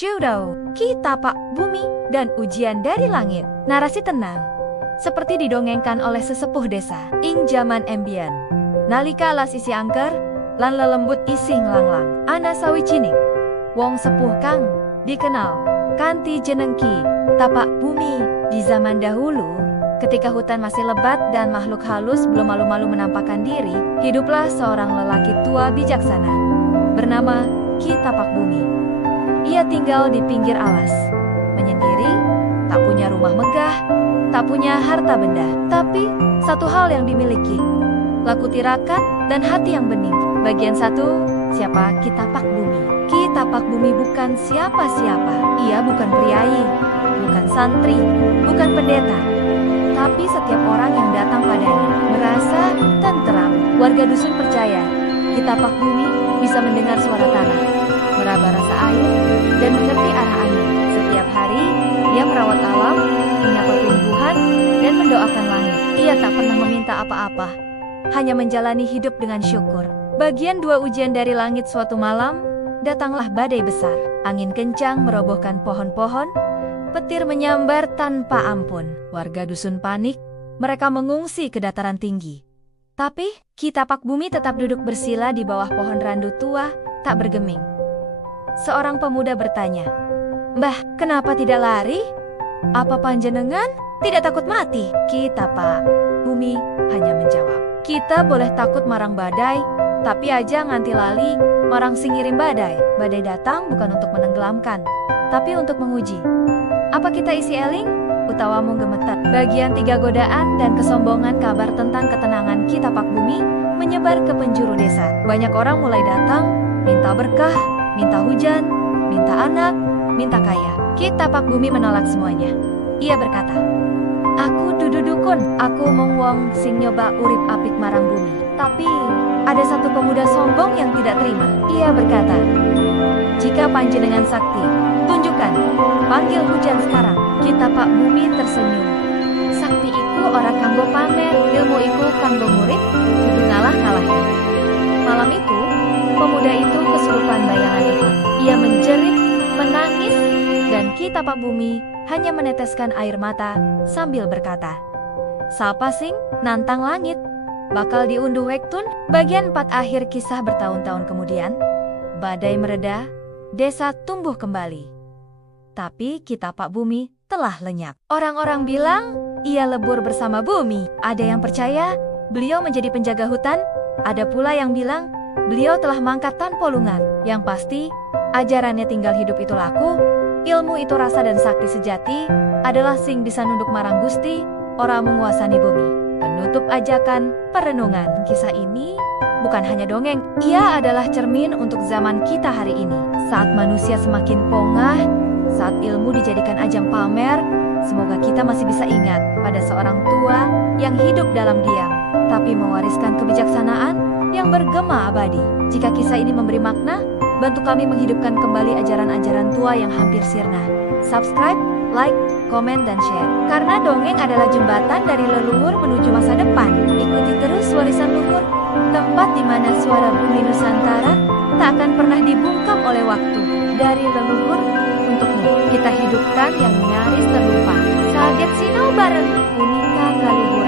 Judo, Kitapak Bumi, dan Ujian dari Langit. Narasi tenang, seperti didongengkan oleh sesepuh desa ing zaman embien. Nalika alas isi angker, lan lelembut ising langlang. Ana sawijining wong sepuh kang dikenal kanthi jeneng Ki Tapak Bumi. Di zaman dahulu, ketika hutan masih lebat dan makhluk halus belum malu-malu menampakkan diri, hiduplah seorang lelaki tua bijaksana bernama Ki Tapak Bumi. Ia tinggal di pinggir alas, menyendiri, tak punya rumah megah, tak punya harta benda. Tapi satu hal yang dimiliki, laku tirakat dan hati yang bening. Bagian 1, siapa Ki Tapak Bumi? Ki Tapak Bumi bukan siapa-siapa. Ia bukan priai, bukan santri, bukan pendeta. Tapi setiap orang yang datang padanya merasa tenteram. Warga dusun percaya Ki Tapak Bumi bisa mendengar suara tanah, meraba rasa air, dan mengerti arah angin. Setiap hari, ia merawat alam, menyapa tumbuhan, dan mendoakan langit. Ia tak pernah meminta apa-apa, hanya menjalani hidup dengan syukur. Bagian 2 ujian dari langit. Suatu malam, datanglah badai besar. Angin kencang merobohkan pohon-pohon, petir menyambar tanpa ampun. Warga dusun panik, mereka mengungsi ke dataran tinggi. Tapi, Ki Tapak Bumi tetap duduk bersila di bawah pohon randu tua, tak bergeming. Seorang pemuda bertanya, "Mbah, kenapa tidak lari? Apa panjenengan tidak takut mati?" Ki Tapak Bumi hanya menjawab, "Kita boleh takut marang badai, tapi aja nganti lali marang sing ngirim badai. Badai datang bukan untuk menenggelamkan, tapi untuk menguji. Apa kita isi eling? Utawa mung gemetar." Bagian 3 godaan dan kesombongan. Kabar tentang ketenangan Ki Tapak Bumi menyebar ke penjuru desa. Banyak orang mulai datang, minta berkah, minta hujan, minta anak, minta kaya. Ki Tapak Bumi menolak semuanya. Ia berkata, "Aku dudu dukun, aku mung wong sing nyoba urip apik marang bumi." Tapi ada satu pemuda sombong yang tidak terima. Ia berkata, "Jika panjenengan sakti, tunjukkan, panggil hujan sekarang." Ki Tapak Bumi tersenyum. "Sakti iku ora kanggo pamer, ilmu iku kanggo murid, kudu ngalah-ngalahin." Malam itu, pemuda itu kesurupan bayangan itu. Ia menjerit, menangis, dan Ki Tapak Bumi hanya meneteskan air mata sambil berkata, "Sapa sing nantang langit, bakal diunduh wektun." Bagian 4 akhir. Kisah bertahun-tahun kemudian, badai mereda, desa tumbuh kembali. Tapi Ki Tapak Bumi telah lenyap. Orang-orang bilang ia lebur bersama bumi. Ada yang percaya beliau menjadi penjaga hutan, ada pula yang bilang beliau telah mangkat tanpa lungan. Yang pasti, ajarannya tinggal hidup itu laku, ilmu itu rasa dan sakti sejati, adalah sing bisa nunduk marang Gusti, ora menguasani bumi. Penutup ajakan perenungan. Kisah ini bukan hanya dongeng, ia adalah cermin untuk zaman kita hari ini. Saat manusia semakin pongah, saat ilmu dijadikan ajang pamer, semoga kita masih bisa ingat pada seorang tua yang hidup dalam diam, tapi mewariskan kebijaksanaan yang bergema abadi. Jika kisah ini memberi makna, bantu kami menghidupkan kembali ajaran-ajaran tua yang hampir sirna. Subscribe, like, komen, dan share. Karena dongeng adalah jembatan dari leluhur menuju masa depan. Ikuti terus warisan luhur, tempat di mana suara bumi Nusantara tak akan pernah dibungkam oleh waktu. Dari leluhur untukmu, kita hidupkan yang nyaris terlupa. Saget sinau bareng Unika Kaluhur.